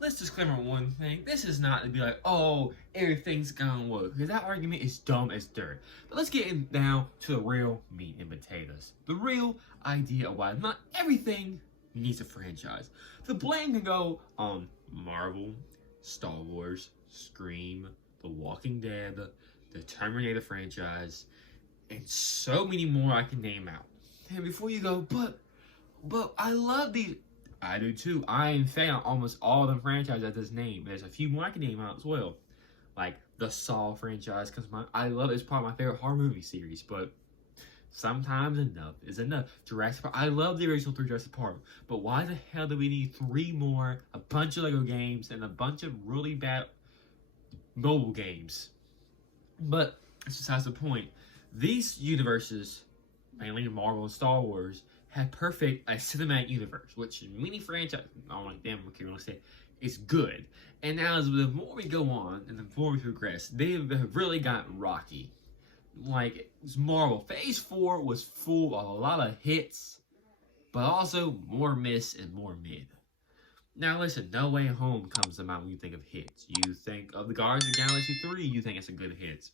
let's disclaimer one thing. This is not to be like, oh, everything's gonna work. Because that argument is dumb as dirt. But let's get down to the real meat and potatoes. The real idea of why not everything needs a franchise. The blame can go on Marvel, Star Wars, Scream, The Walking Dead, the Terminator franchise, and so many more I can name out. And before you go, but I love these. I do too. I am a fan of almost all the franchises I just named. There's a few more I can name out as well. Like the Saw franchise, because I love it. It's probably my favorite horror movie series, but sometimes enough is enough. Jurassic Park. I love the original 3 Jurassic Park, but why the hell do we need 3 more, a bunch of Lego games, and a bunch of really bad mobile games? But that's besides the point. These universes, mainly Marvel and Star Wars, have perfect a cinematic universe, which many franchises, I'm like, damn, okay, we're gonna say, it's good. And now, as the more we go on and the more we progress, they have really gotten rocky. Like, Marvel, Phase 4 was full of a lot of hits, but also more miss and more mid. Now listen, No Way Home comes to mind when you think of hits. You think of the Guardians of the Galaxy 3, you think it's a good hit.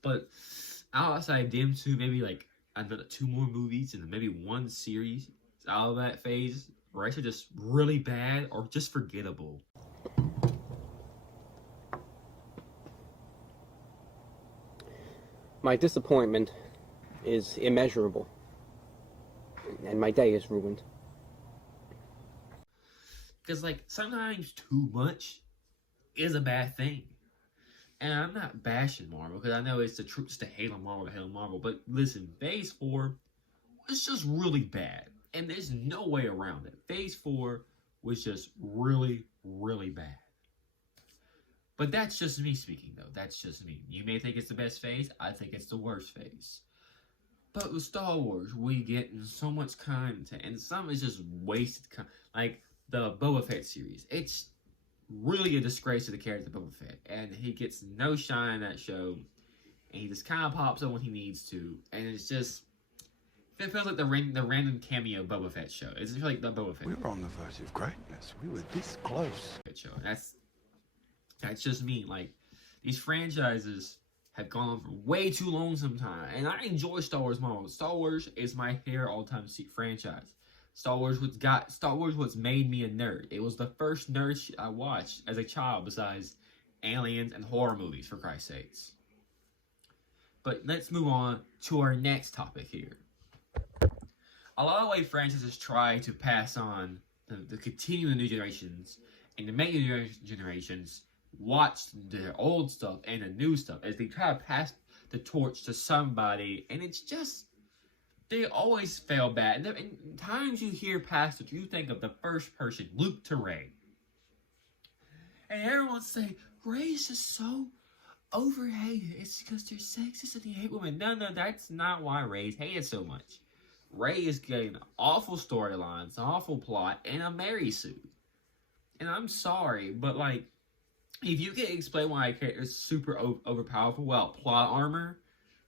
But outside them 2, maybe like another 2 more movies and then maybe 1 series out of that phase, or actually just really bad or just forgettable. My disappointment is immeasurable, and my day is ruined. Because, like, sometimes too much is a bad thing. And I'm not bashing Marvel, because I know it's the truth, just to hate on Marvel, but listen, Phase 4 was just really bad. And there's no way around it. Phase 4 was just really, really bad. But that's just me speaking, though. That's just me. You may think it's the best phase. I think it's the worst phase. But with Star Wars, we get so much content, and some is just wasted content. Like the Boba Fett series. It's really a disgrace to the character of Boba Fett, and he gets no shine in that show, and he just kind of pops up when he needs to, and it's just, it feels like the random cameo Boba Fett show. It doesn't feel like the Boba Fett. We were on the verge of greatness. We were this close. Show. That's just me. Like, these franchises have gone on for way too long sometimes, and I enjoy Star Wars Marvel. Star Wars is my favorite all-time franchise. Star Wars what's made me a nerd. It was the first nerd I watched as a child besides aliens and horror movies, for Christ's sakes. But let's move on to our next topic here. A lot of way franchises try to pass on the continuing new generations, and the make new generations watch their old stuff and the new stuff as they try to pass the torch to somebody, and it's just, they always fail bad. And times you hear past it, you think of the first person, Luke to Rey. And everyone say, Rey's just so overhated. It's because they're sexist and they hate women. No, that's not why Rey's hated so much. Rey is getting awful storylines, an awful plot, and a Mary suit. And I'm sorry, but like, if you can explain why a character is super overpowerful without plot armor,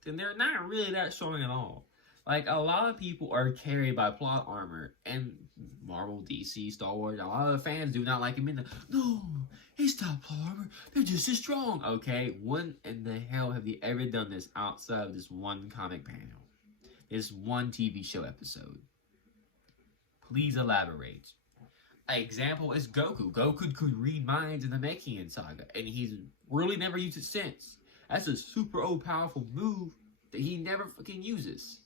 then they're not really that strong at all. Like, a lot of people are carried by plot armor, and Marvel, DC, Star Wars, a lot of the fans do not like him. No, it's not plot armor, they're just as strong. Okay, when in the hell have you ever done this outside of this one comic panel? This one TV show episode? Please elaborate. An example is Goku. Goku could read minds in the Making saga, and he's really never used it since. That's a super powerful move that he never fucking uses.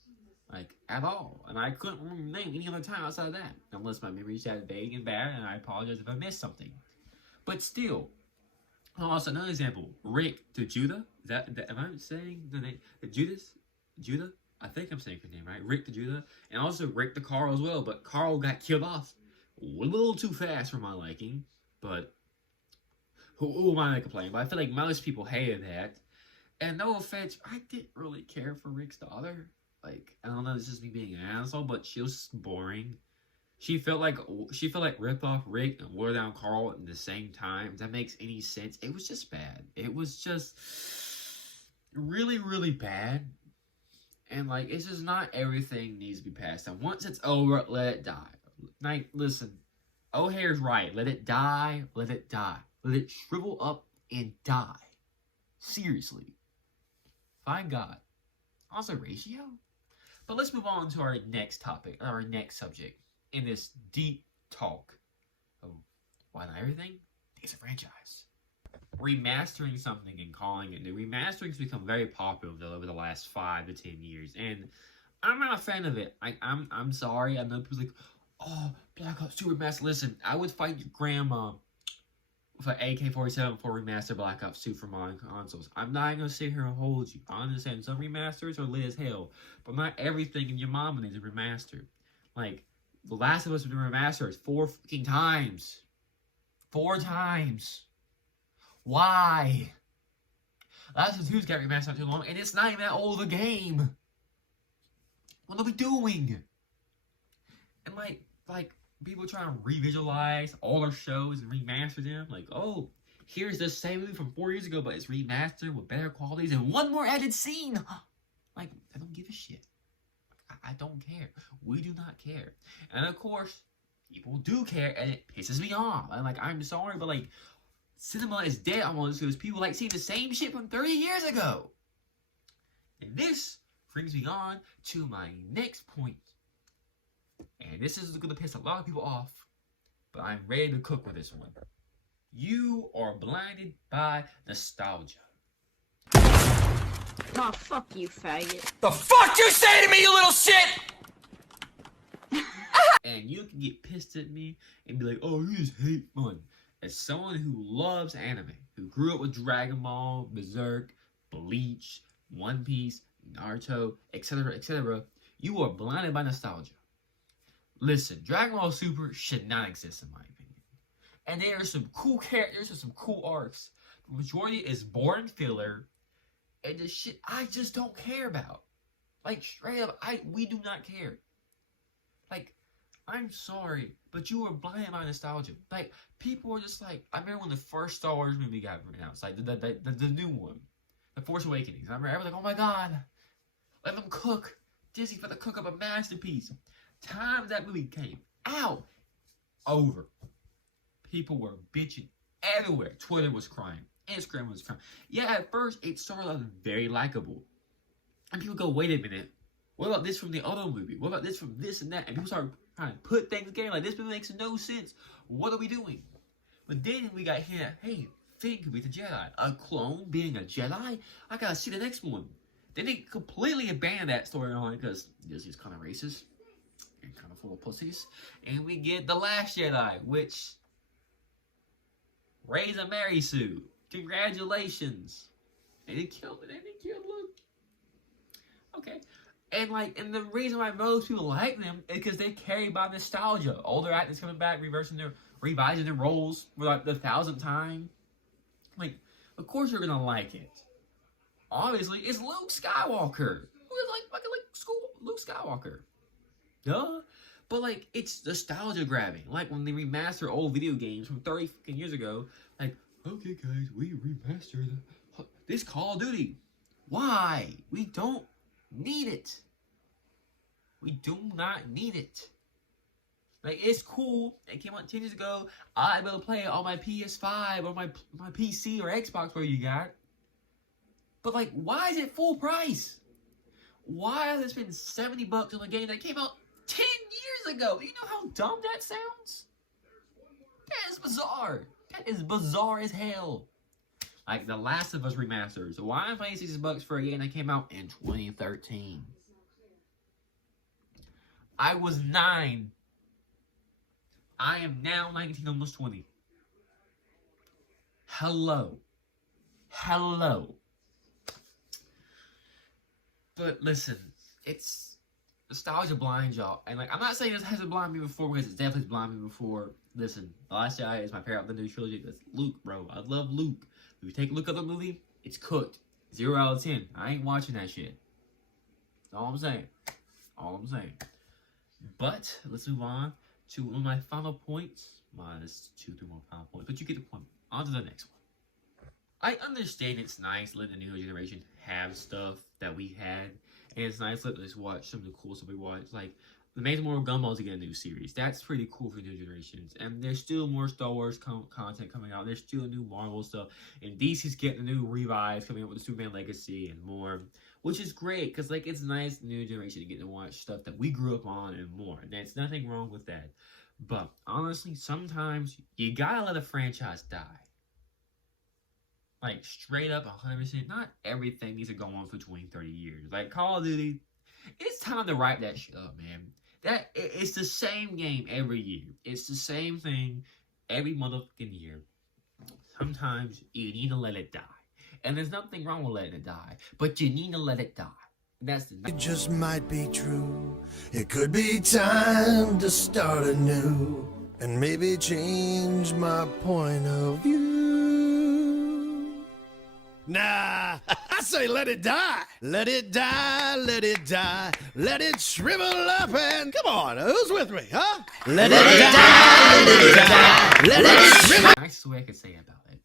Like, at all. And I couldn't name any other time outside of that. Unless my memory's that vague and bad, and I apologize if I missed something. But still. Also, another example. Rick to Judah. Am I saying the name? Judah? I think I'm saying her name right. Rick to Judah. And also Rick to Carl as well. But Carl got killed off a little too fast for my liking. But who am I to complain? But I feel like most people hated that. And no offense, I didn't really care for Rick's daughter. Like, I don't know, it's just me being an asshole, but she was boring. She felt like rip off Rick and wore down Carl at the same time. If that makes any sense. It was just bad. It was just really, really bad. And like, it's just not everything needs to be passed down. Once it's over, let it die. Like, listen, O'Hare's right. Let it die. Let it die. Let it shrivel up and die. Seriously. Fine God. Also ratio? But let's move on to our next topic, our next subject, in this deep talk of why not everything is a franchise. Remastering something and calling it new. Remastering's become very popular though over the last 5 to 10 years, and I'm not a fan of it. I'm sorry. I know people like, oh, Black Ops 2 remaster. Listen, I would fight your grandma with an AK-47 for remaster Black Ops 2 for modern consoles. I'm not gonna sit here and hold you. I understand some remasters are lit as hell, but not everything in your mama needs a remaster. Like, The Last of Us was remastered 4 fucking times. 4 times. Why? Last of Us 2's got remastered not too long, and it's not even that old of a game. What are we doing? And like people trying to revisualize all our shows and remaster them. Like, oh, here's the same movie from 4 years ago, but it's remastered with better qualities and one more added scene. Like, I don't give a shit. I don't care. We do not care. And of course, people do care, and it pisses me off. I'm sorry, but like, cinema is dead almost because people like seeing the same shit from 30 years ago. And this brings me on to my next point. And this is going to piss a lot of people off, but I'm ready to cook with this one. You are blinded by nostalgia. Oh, fuck you, faggot. The fuck you say to me, you little shit! And you can get pissed at me and be like, oh, you just hate fun. As someone who loves anime, who grew up with Dragon Ball, Berserk, Bleach, One Piece, Naruto, etc., you are blinded by nostalgia. Listen, Dragon Ball Super should not exist in my opinion. And there are some cool characters and some cool arcs. The majority is boring filler and the shit I just don't care about. Like, straight up, we do not care. Like, I'm sorry, but you are blinded by nostalgia. Like, people are just like, I remember when the first Star Wars movie got announced, like the new one, The Force Awakens. I remember everyone like, oh my god, let them cook. Disney for the cook up a masterpiece. Time that movie came out, over. People were bitching everywhere. Twitter was crying. Instagram was crying. Yeah, at first, it started out very likable. And people go, wait a minute. What about this from the other movie? What about this from this and that? And people start trying to put things together. Like, this movie makes no sense. What are we doing? But then we got here, hey, Finn could be the Jedi. A clone being a Jedi? I gotta see the next one. Then they completely abandoned that storyline because Disney's kind of racist and kind of full of pussies. And we get The Last Jedi, which Rey's a Mary Sue. Congratulations. And they killed it. And they killed Luke. Okay. And the reason why most people like them is because they carry by nostalgia. Older actors coming back, revising their roles for like the 1,000th time. Like, of course you're gonna like it. Obviously, it's Luke Skywalker. Who is like Luke Skywalker? Duh. But like, it's nostalgia grabbing. Like when they remaster old video games from 30 fucking years ago. Like, okay guys, we remastered this Call of Duty. Why? We don't need it. We do not need it. Like, it's cool. It came out 10 years ago. I'd be able to play it on my PS5 or my PC or Xbox, where you got. But like, why is it full price? Why has it spent $70 on a game that came out 10 years ago? Do you know how dumb that sounds? That is bizarre. That is bizarre as hell. Like The Last of Us remastered. So why am I paying $60 for a game that came out in 2013? I was 9. I am now 19, almost 20. Hello. But listen, it's nostalgia blinds y'all. And like, I'm not saying this hasn't blinded me before, because it's definitely blinded me before. Listen, The Last Jedi is my favorite of the new trilogy. That's Luke, bro. I love Luke. If you take a look at the movie, it's cooked. 0 out of 10. I ain't watching that shit. That's all I'm saying. But let's move on to one of my final points. Minus 2, 3 more final points. But you get the point. On to the next one. I understand it's nice letting the new generation have stuff that we had. And it's nice letting us watch some of the cool stuff we watched. Like, The Amazing World of Gumball to get a new series. That's pretty cool for new generations. And there's still more Star Wars content coming out. There's still new Marvel stuff. And DC's getting a new revive coming up with the Superman Legacy and more. Which is great, because like it's nice the new generation to get to watch stuff that we grew up on and more. And there's nothing wrong with that. But honestly, sometimes you gotta let a franchise die. Like straight up 100%. Not everything needs to go on for 20, 30 years. Like Call of Duty, it's time to wrap that shit up, man. It's the same game every year. It's the same thing every motherfucking year. Sometimes you need to let it die. And there's nothing wrong with letting it die. But you need to let it die. That's the It just might be true. It could be time to start anew. And maybe change my point of view. Nah, I say let it die. Let it die, let it die. Let it shrivel up and come on, who's with me, huh? Let it die, let it die. Let it shrivel. nicest way I could say about it.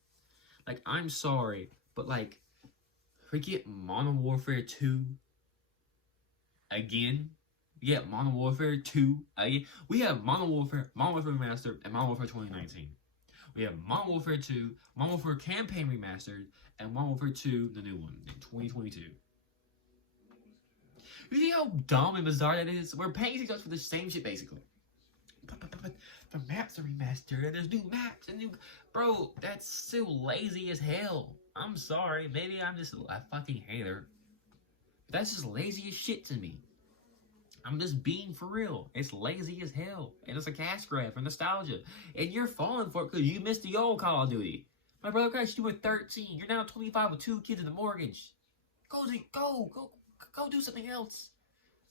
Like, I'm sorry, but like, forget Modern Warfare 2 again. We have Modern Warfare 2 again. We have Modern Warfare Remastered, and Modern Warfare 2019. We have Modern Warfare 2, Modern Warfare Campaign Remastered, and Modern Warfare 2, the new one, in 2022. You see how dumb and bizarre that is? We're paying $6 for the same shit, basically. But the maps are remastered, and there's new maps, and new... Bro, that's so lazy as hell. I'm sorry, maybe I'm just a fucking hater. But that's just lazy as shit to me. I'm just being for real. It's lazy as hell. And it's a cash grab for nostalgia. And you're falling for it because you missed the old Call of Duty. My brother Crash, you were 13. You're now 25 with 2 kids and a mortgage. Go do something else.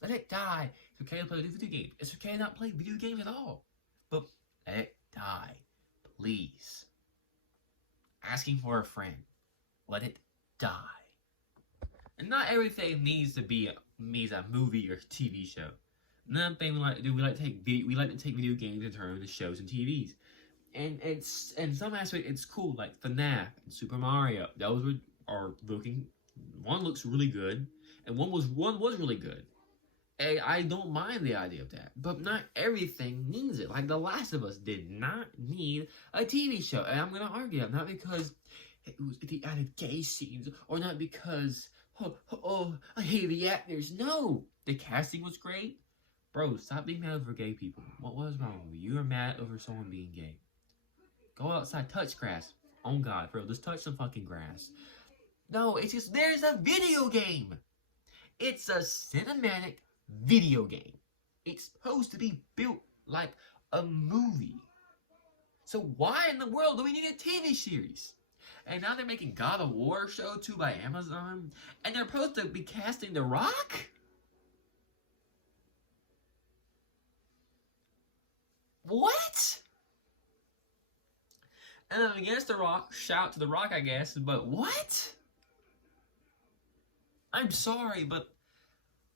Let it die. It's okay to play video games. It's okay to not play video games at all. But let it die. Please. Asking for a friend. Let it die. And not everything needs to be a movie or TV show. Another thing we like to do, we like to take video games and turn them into shows and TVs. And it's in some aspect it's cool, like FNAF and Super Mario. Those are looking, one looks really good, and one was really good. And I don't mind the idea of that, but not everything needs it. Like The Last of Us did not need a TV show, and I'm gonna argue that not because it added gay scenes or not because I hate the actors. No, the casting was great. Bro, stop being mad over gay people. What was wrong with you? You were mad over someone being gay. Go outside, touch grass. Oh God, bro, just touch some fucking grass. No, it's just, there's a video game. It's a cinematic video game. It's supposed to be built like a movie. So why in the world do we need a TV series? And now they're making God of War show too by Amazon. And they're supposed to be casting The Rock? What? And I'm against The Rock. Shout to The Rock, I guess. But what? I'm sorry, but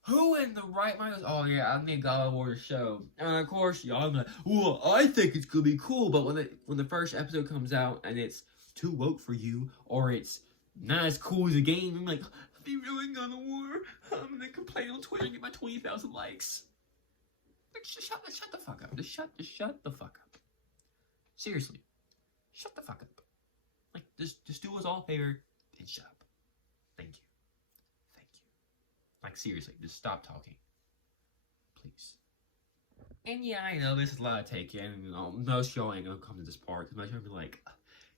who in the right mind goes, oh yeah, I need God of War show? And of course, y'all are like, well, I think it's gonna be cool. But when the first episode comes out and it's too woke for you, or it's not as cool as a game, I'm like, I'll be really God of War. I'm gonna complain on Twitter and get my 20,000 likes. Like, shut the fuck up. Just shut the fuck up. Seriously. Shut the fuck up. Like, just do us all a favor and shut up. Thank you. Thank you. Like, seriously, just stop talking. Please. And yeah, I know this is a lot to take in. You know, most y'all ain't gonna come to this part because most y'all be like,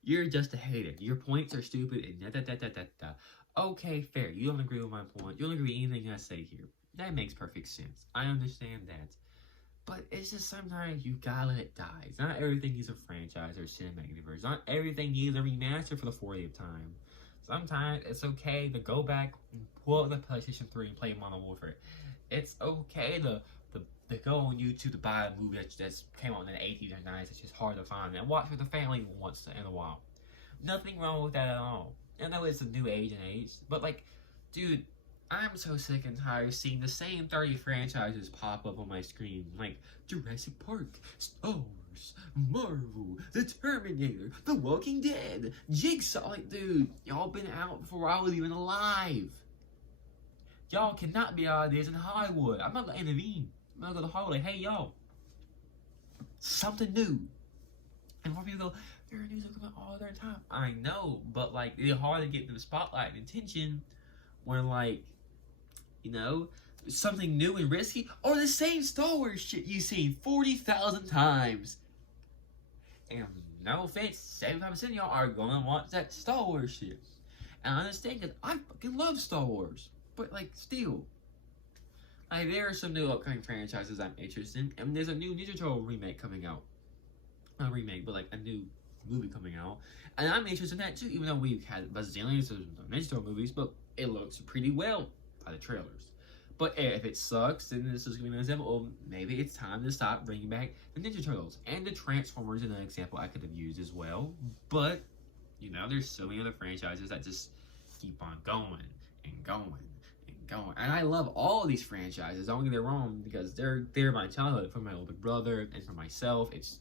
you're just a hater. Your points are stupid and da. Okay, fair. You don't agree with my point. You don't agree with anything I say here. That makes perfect sense. I understand that. But it's just sometimes you gotta let it die. Not everything needs a franchise or cinematic universe. Not everything needs a remaster for the 40th time. Sometimes it's okay to go back and pull up the PlayStation 3 and play Modern Warfare. It's okay to go on YouTube to buy a movie that's came out in the 80s or 90s. It's just hard to find and watch with the family once in a while. Nothing wrong with that at all. I know it's a new age, but like, dude, I'm so sick and tired of seeing the same 30 franchises pop up on my screen, like Jurassic Park, Star Wars, Marvel, The Terminator, The Walking Dead, Jigsaw. Like, dude, y'all been out before I was even alive. Y'all cannot be ideas in Hollywood. I'm not gonna intervene. middle of the holiday, hey y'all, something new. And more people go, there are news coming all the time. I know, but like it's hard to get the spotlight and attention when like, you know, something new and risky, or the same Star Wars shit you've seen 40,000 times. And no offense, 75% of y'all are gonna watch that Star Wars shit. And I understand because I fucking love Star Wars. But like still. Like there are some new upcoming franchises I'm interested in. And there's a new Ninja Turtle remake coming out. Not a remake, but like a new movie coming out. And I'm interested in that too, even though we've had bazillions of Ninja Turtle movies, but it looks pretty well by the trailers. But if it sucks, then this is going to be an example. Well, maybe it's time to stop bringing back the Ninja Turtles. And the Transformers is an example I could have used as well. But, you know, there's so many other franchises that just keep on going and going and going. And I love all these franchises, don't get it wrong, because they're my childhood. For my older brother and for myself, it's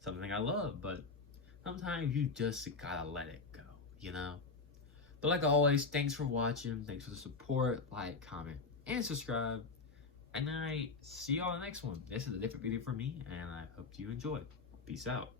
something I love. But sometimes you just gotta let it go, you know? But like always, thanks for watching. Thanks for the support. Like, comment, and subscribe, and I see y'all in the next one. This is a different video for me, and I hope you enjoy. Peace out.